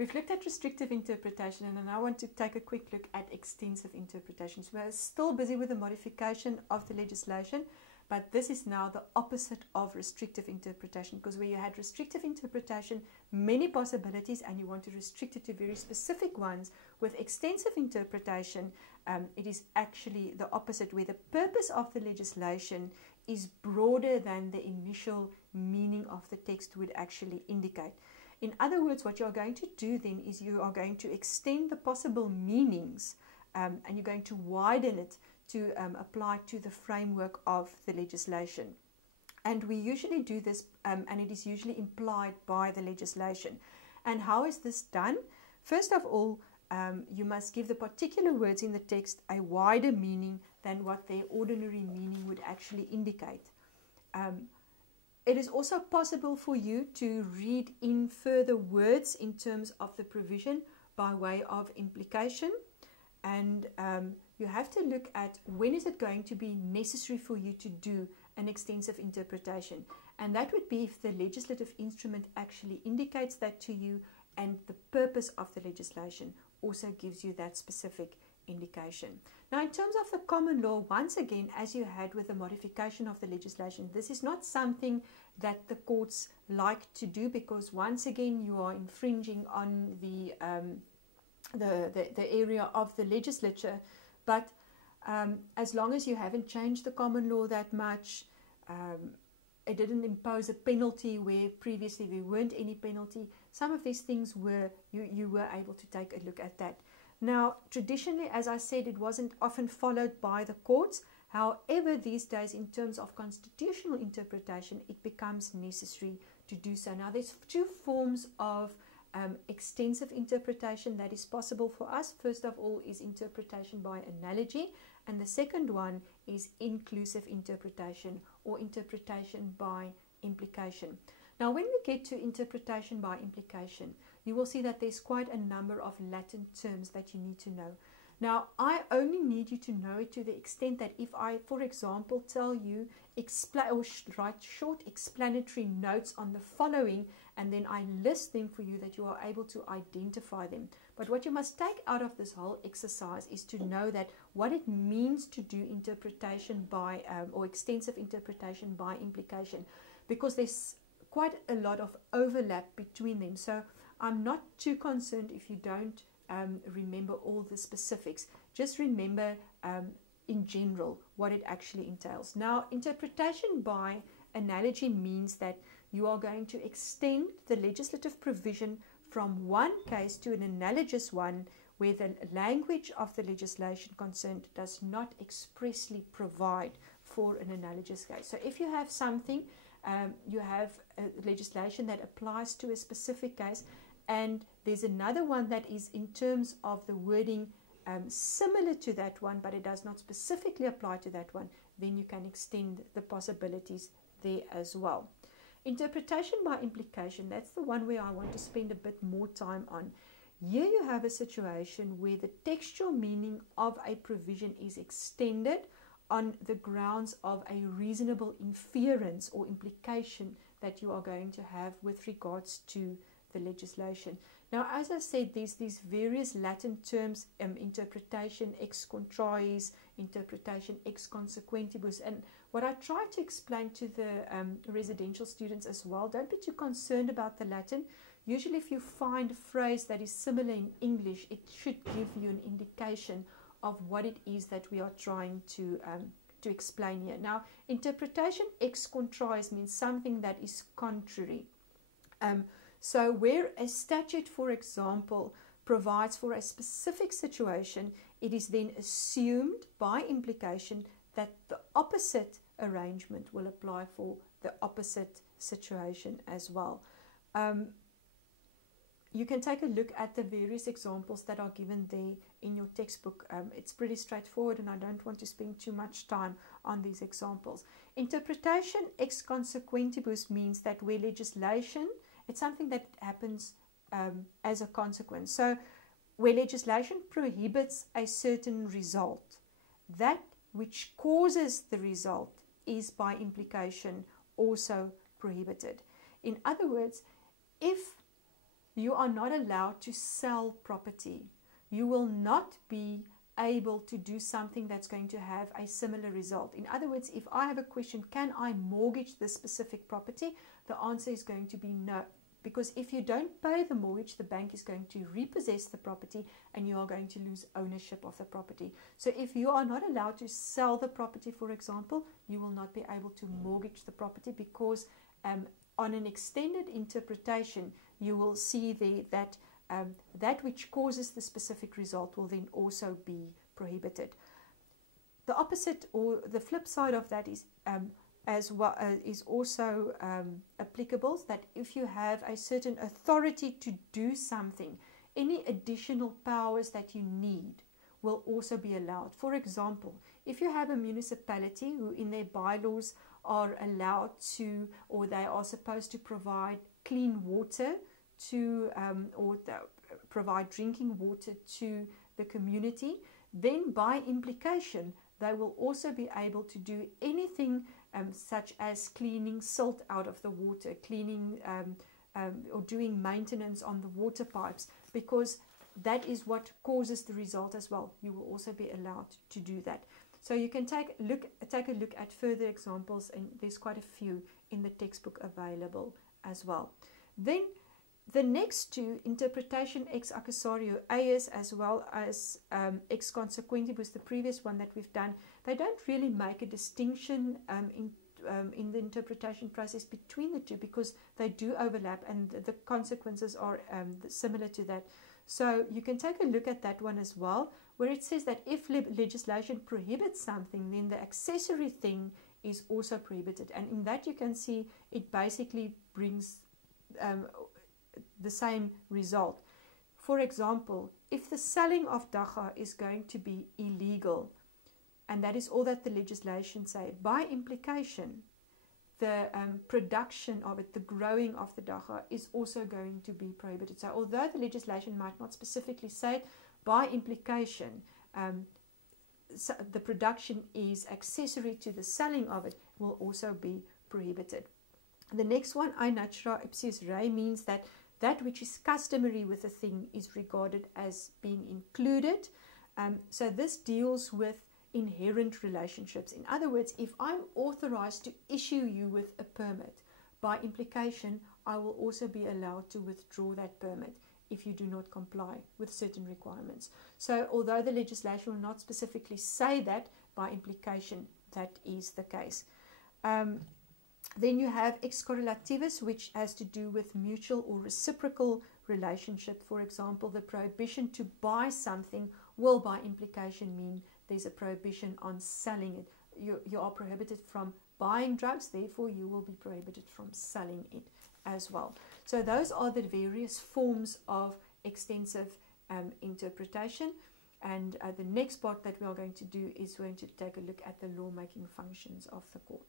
We've looked at restrictive interpretation, and I want to take a quick look at extensive interpretation. So we're still busy with the modification of the legislation, but this is now the opposite of restrictive interpretation, because where you had restrictive interpretation, many possibilities, and you want to restrict it to very specific ones. With extensive interpretation, it is actually the opposite, where the purpose of the legislation is broader than the initial meaning of the text would actually indicate. In other words, what you're going to do then is you are going to extend the possible meanings, and you're going to widen it to apply to the framework of the legislation. And we usually do this, and it is usually implied by the legislation. And how is this done? First of all, you must give the particular words in the text a wider meaning than what their ordinary meaning would actually indicate. It is also possible for you to read in further words in terms of the provision by way of implication, and you have to look at when is it going to be necessary for you to do an extensive interpretation, and that would be if the legislative instrument actually indicates that to you, and the purpose of the legislation also gives you that specific indication. Now, in terms of the common law, once again, as you had with the modification of the legislation, this is not something that the courts like to do, because once again you are infringing on the area of the legislature. But as long as you haven't changed the common law that much, it didn't impose a penalty where previously there weren't any penalty, some of these things were you were able to take a look at that. Now, traditionally, as I said, it wasn't often followed by the courts. However, these days, in terms of constitutional interpretation, it becomes necessary to do so. Now, there's two forms of extensive interpretation that is possible for us. First of all is interpretation by analogy, and the second one is inclusive interpretation, or interpretation by implication. Now, when we get to interpretation by implication, you will see that there's quite a number of Latin terms that you need to know. Now, I only need you to know it to the extent that if I, for example, tell you, write short explanatory notes on the following, and then I list them for you, that you are able to identify them. But what you must take out of this whole exercise is to know that what it means to do interpretation by, or extensive interpretation by implication, because there's quite a lot of overlap between them. So I'm not too concerned if you don't remember all the specifics. Just remember in general what it actually entails. Now, interpretation by analogy means that you are going to extend the legislative provision from one case to an analogous one where the language of the legislation concerned does not expressly provide for an analogous case. So if you have something, you have a legislation that applies to a specific case, and there's another one that is in terms of the wording similar to that one, but it does not specifically apply to that one, then you can extend the possibilities there as well. Interpretation by implication, that's the one where I want to spend a bit more time on. Here you have a situation where the textual meaning of a provision is extended on the grounds of a reasonable inference or implication that you are going to have with regards to the legislation. Now, as I said, there's these various Latin terms, interpretation ex contrariis, interpretation ex consequentibus, and what I try to explain to the residential students as well, don't be too concerned about the Latin. Usually if you find a phrase that is similar in English, it should give you an indication of what it is that we are trying to explain here. Now, interpretation ex contrariis means something that is contrary. So where a statute, for example, provides for a specific situation, it is then assumed by implication that the opposite arrangement will apply for the opposite situation as well. You can take a look at the various examples that are given there in your textbook. It's pretty straightforward, and I don't want to spend too much time on these examples. Interpretation ex consequentibus means that where legislation, it's something that happens as a consequence. So where legislation prohibits a certain result, that which causes the result is by implication also prohibited. In other words, if you are not allowed to sell property. You will not be able to do something that's going to have a similar result. In other words, if I have a question, can I mortgage this specific property? The answer is going to be no. Because if you don't pay the mortgage, the bank is going to repossess the property and you are going to lose ownership of the property. So if you are not allowed to sell the property, for example, you will not be able to mortgage the property, because on an extended interpretation, you will see there that that which causes the specific result will then also be prohibited. The opposite, or the flip side of that, is as well is also applicable, that if you have a certain authority to do something, any additional powers that you need will also be allowed. For example, if you have a municipality who in their bylaws are allowed to, or they are supposed to provide clean water to, provide drinking water to the community, then by implication they will also be able to do anything such as cleaning silt out of the water, cleaning or doing maintenance on the water pipes, because that is what causes the result as well. You will also be allowed to do that. So you can take a look at further examples, and there's quite a few in the textbook available as well. Then the next two, interpretation ex accusario eius as well as ex consequentibus, the previous one that we've done, they don't really make a distinction in the interpretation process between the two, because they do overlap and the consequences are similar to that. So you can take a look at that one as well, where it says that if legislation prohibits something, then the accessory thing is also prohibited. And in that you can see it basically brings the same result. For example, if the selling of dagga is going to be illegal, and that is all that the legislation say, by implication, the production of it, the growing of the dagga, is also going to be prohibited. So although the legislation might not specifically say it, by implication, so the production is accessory to the selling of it, will also be prohibited. The next one, ai natura ipsius rei, means that that which is customary with a thing is regarded as being included. So this deals with inherent relationships. In other words, if I'm authorized to issue you with a permit, by implication, I will also be allowed to withdraw that permit if you do not comply with certain requirements. So although the legislation will not specifically say that, by implication, that is the case. Then you have ex correlativus, which has to do with mutual or reciprocal relationship. For example, the prohibition to buy something will by implication mean there's a prohibition on selling it. You are prohibited from buying drugs, therefore you will be prohibited from selling it as well. So those are the various forms of extensive interpretation. And the next part that we are going to do is going to take a look at the lawmaking functions of the court.